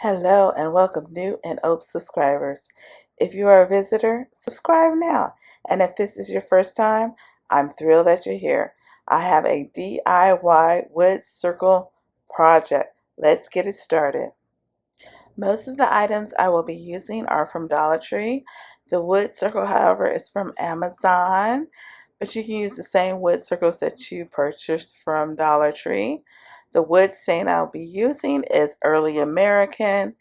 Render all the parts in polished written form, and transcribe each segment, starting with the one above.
Hello and welcome new and old subscribers. If you are a visitor, subscribe now. And if this is your first time, I'm thrilled that you're here. I have a DIY wood circle project. Let's get it started. Most of the items I will be using are from Dollar Tree. The wood circle, however, is from Amazon, but you can use the same wood circles that you purchased from Dollar Tree. The wood stain I'll be using is Early American.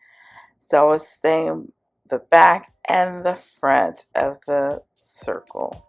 So it's staying the back and the front of the circle.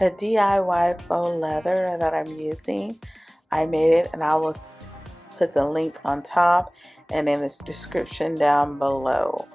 The DIY faux leather that I'm using, I made it and I will put the link on top and in the description down below.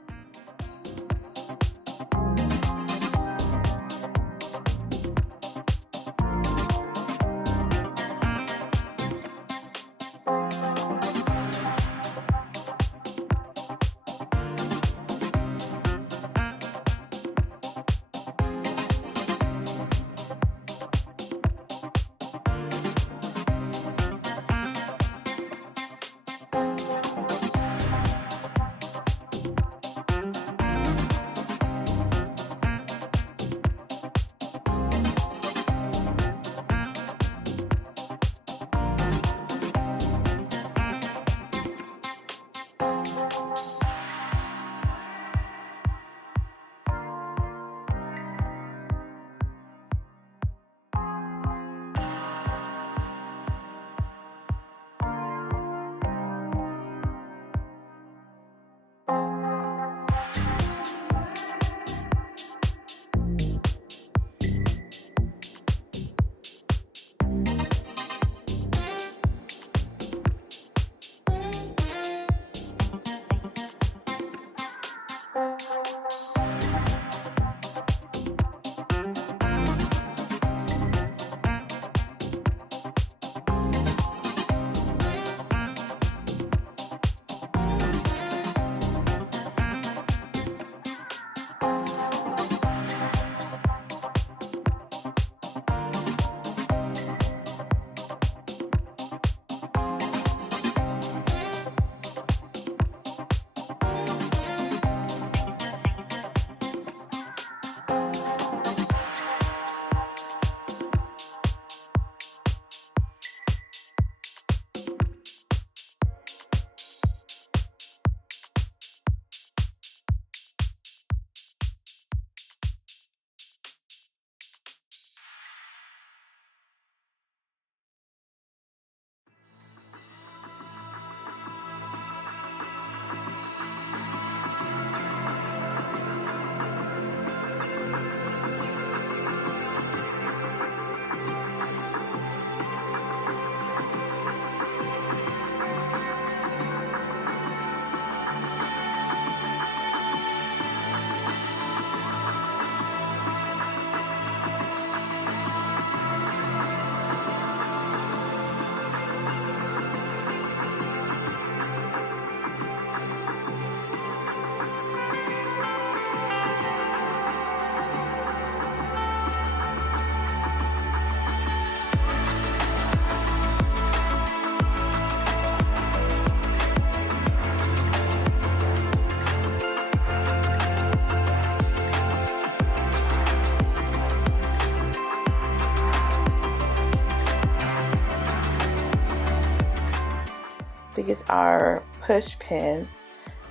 These are push pins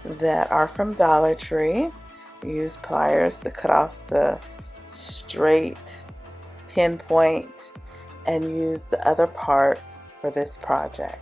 that are from Dollar Tree. Use pliers to cut off the straight pinpoint and use the other part for this project.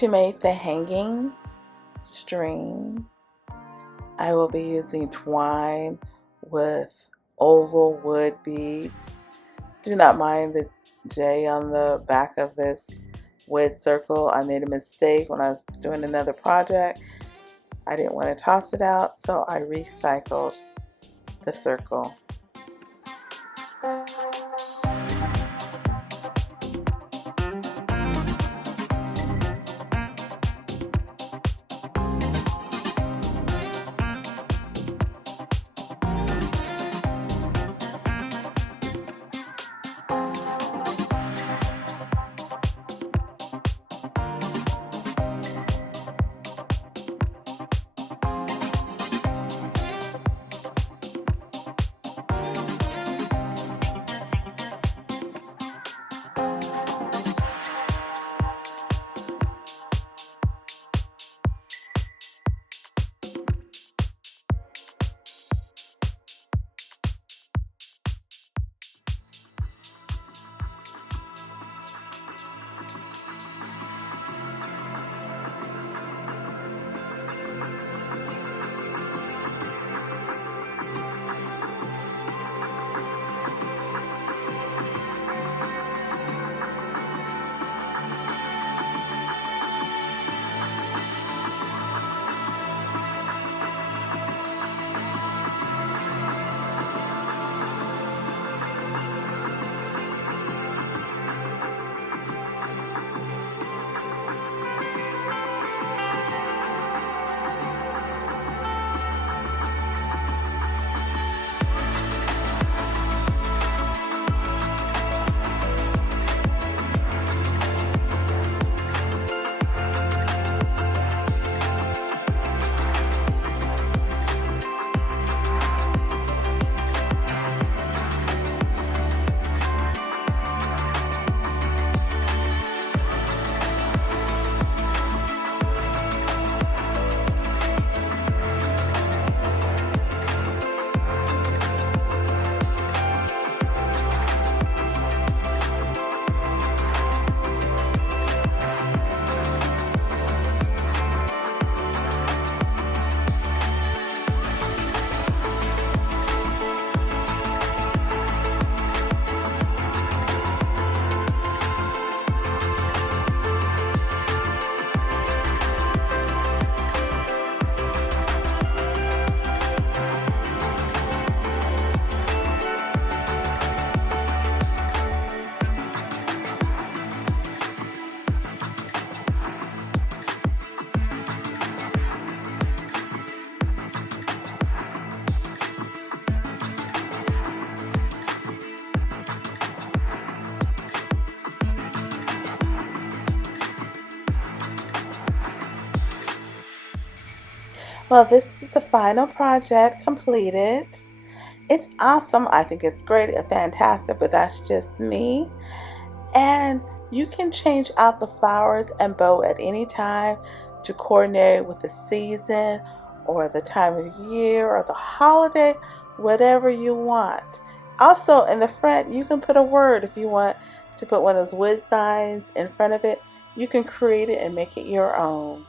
To make the hanging string, I will be using twine with oval wood beads. Do not mind the J on the back of this wood circle. I made a mistake when I was doing another project. I didn't want to toss it out, so I recycled the circle. Well, this is the final project completed. It's awesome. I think it's great and fantastic, but that's just me. And you can change out the flowers and bow at any time to coordinate with the season or the time of year or the holiday, whatever you want. Also, in the front, you can put a word if you want to put one of those wood signs in front of it. You can create it and make it your own.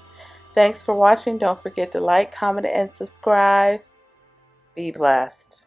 Thanks for watching. Don't forget to like, comment, and subscribe. Be blessed.